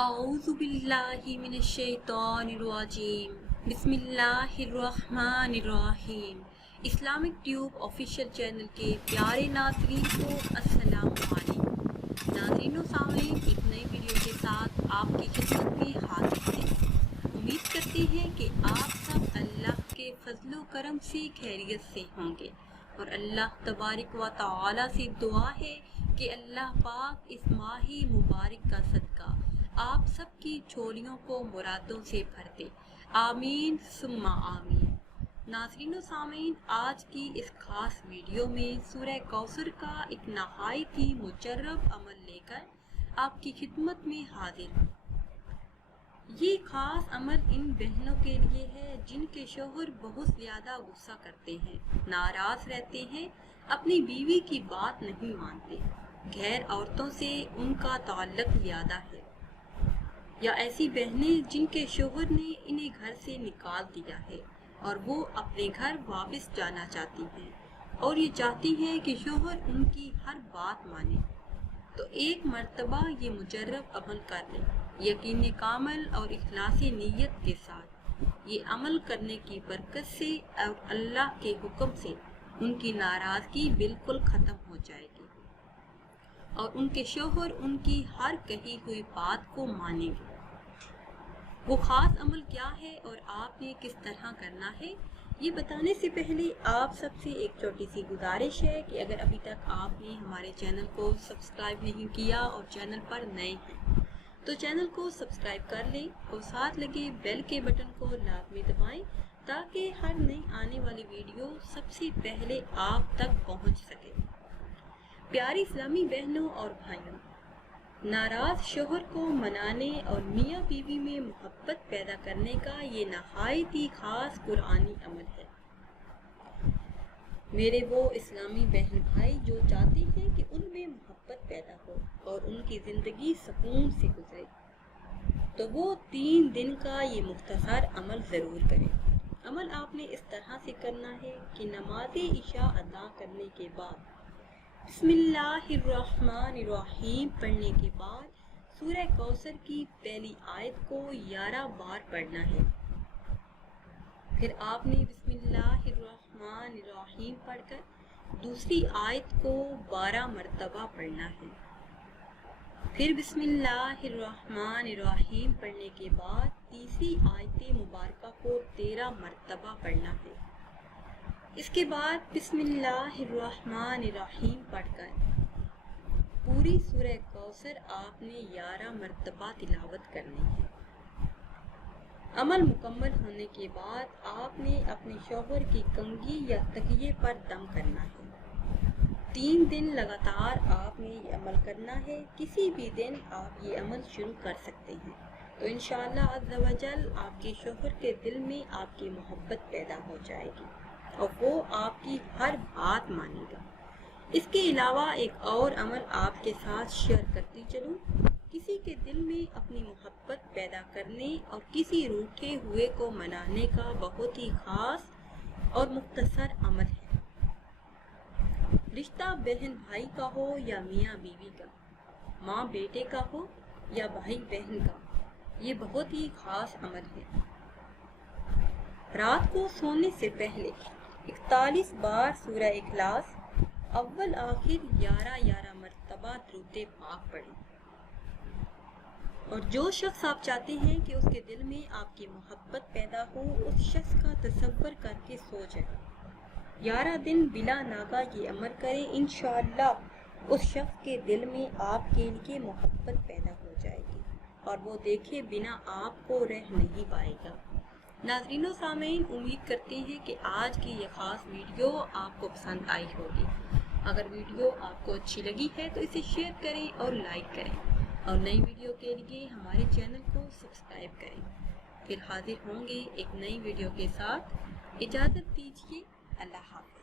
اعوذ باللہ من الشیطان الرجیم بسم اللہ الرحمن الرحیم۔ اسلامک ٹیوب آفیشیل چینل کے پیارے ناظرین کو السلام علیکم۔ ناظرین و سامعین، ایک نئی ویڈیو کے ساتھ آپ کی خدمت میں حاضر ہیں۔ امید کرتے ہیں کہ آپ سب اللہ کے فضل و کرم سے خیریت سے ہوں گے، اور اللہ تبارک و تعالی سے دعا ہے کہ اللہ پاک اس ماہ مبارک کا صدقہ آپ سب کی جھولیوں کو مرادوں سے بھر دے، آمین ثم آمین۔ ناظرین و سامعین، آج کی اس خاص ویڈیو میں سورہ کوثر کا ایک نہایت ہی مجرب عمل لے کر آپ کی خدمت میں حاضر ہوں۔ یہ خاص عمل ان بہنوں کے لیے ہے جن کے شوہر بہت زیادہ غصہ کرتے ہیں، ناراض رہتے ہیں، اپنی بیوی کی بات نہیں مانتے، غیر عورتوں سے ان کا تعلق زیادہ ہے، یا ایسی بہنیں جن کے شوہر نے انہیں گھر سے نکال دیا ہے اور وہ اپنے گھر واپس جانا چاہتی ہیں اور یہ چاہتی ہیں کہ شوہر ان کی ہر بات مانے، تو ایک مرتبہ یہ مجرب عمل کر لیں، یقین کامل اور اخلاص نیت کے ساتھ۔ یہ عمل کرنے کی برکت سے اور اللہ کے حکم سے ان کی ناراضگی بالکل ختم ہو جائے گی اور ان کے شوہر ان کی ہر کہی ہوئی بات کو مانیں گے۔ وہ خاص عمل کیا ہے اور آپ نے کس طرح کرنا ہے، یہ بتانے سے پہلے آپ سب سے ایک چھوٹی سی گزارش ہے کہ اگر ابھی تک آپ نے ہمارے چینل کو سبسکرائب نہیں کیا اور چینل پر نئے ہیں تو چینل کو سبسکرائب کر لیں اور ساتھ لگے بیل کے بٹن کو لازمی دبائیں تاکہ ہر نئی آنے والی ویڈیو سب سے پہلے آپ تک پہنچ سکے۔ پیاری اسلامی بہنوں اور بھائیوں، ناراض شوہر کو منانے اور میاں بیوی میں محبت پیدا کرنے کا یہ نہایت ہی خاص قرآنی عمل ہے۔ میرے وہ اسلامی بہن بھائی جو چاہتے ہیں کہ ان میں محبت پیدا ہو اور ان کی زندگی سکون سے گزرے، تو وہ 3 دن کا یہ مختصر عمل ضرور کریں۔ عمل آپ نے اس طرح سے کرنا ہے کہ نماز عشاء ادا کرنے کے بعد بسم اللہ الرحمن الرحیم پڑھنے کے بعد سورہ کوثر کی پہلی آیت کو 11 بار پڑھنا ہے۔ پھر آپ نے بسم اللہ الرحمن الرحیم پڑھ کر دوسری آیت کو 12 مرتبہ پڑھنا ہے۔ پھر بسم اللہ الرحمن الرحیم پڑھنے کے بعد تیسری آیت مبارکہ کو 13 مرتبہ پڑھنا ہے۔ اس کے بعد بسم اللہ الرحمن الرحیم پڑھ کر پوری سورہ کوثر آپ نے 11 مرتبہ تلاوت کرنی ہے۔ عمل مکمل ہونے کے بعد آپ نے اپنے شوہر کی کنگھی یا تکیے پر دم کرنا ہے۔ 3 دن لگاتار آپ نے یہ عمل کرنا ہے۔ کسی بھی دن آپ یہ عمل شروع کر سکتے ہیں، تو انشاءاللہ عز و جل آپ کے شوہر کے دل میں آپ کی محبت پیدا ہو جائے گی اور وہ آپ کی ہر بات مانے گا۔ اس کے علاوہ ایک اور عمل آپ کے ساتھ شیئر کرتی چلوں۔ کسی کے دل میں اپنی محبت پیدا کرنے اور کسی روٹھے ہوئے کو منانے کا بہت ہی خاص اور مختصر عمل ہے۔ رشتہ بہن بھائی کا ہو یا میاں بیوی کا، ماں بیٹے کا ہو یا بھائی بہن کا، یہ بہت ہی خاص عمل ہے۔ رات کو سونے سے پہلے 41 بار سورہ اخلاص اول آخر 11 مرتبہ درود پاک پڑھیں، اور جو شخص آپ چاہتے ہیں کہ اس کے دل میں آپ کی محبت پیدا ہو، اس شخص کا تصور کر کے سو جائیں۔ 11 دن بلا ناغہ یہ عمل کریں، انشاءاللہ اس شخص کے دل میں آپ کے لیے محبت پیدا ہو جائے گی اور وہ دیکھے بنا آپ کو رہ نہیں پائے گا۔ ناظرین و سامعین، امید کرتے ہیں کہ آج کی یہ خاص ویڈیو آپ کو پسند آئی ہوگی۔ اگر ویڈیو آپ کو اچھی لگی ہے تو اسے شیئر کریں اور لائک کریں، اور نئی ویڈیو کے لیے ہمارے چینل کو سبسکرائب کریں۔ پھر حاضر ہوں گے ایک نئی ویڈیو کے ساتھ۔ اجازت دیجیے، اللہ حافظ۔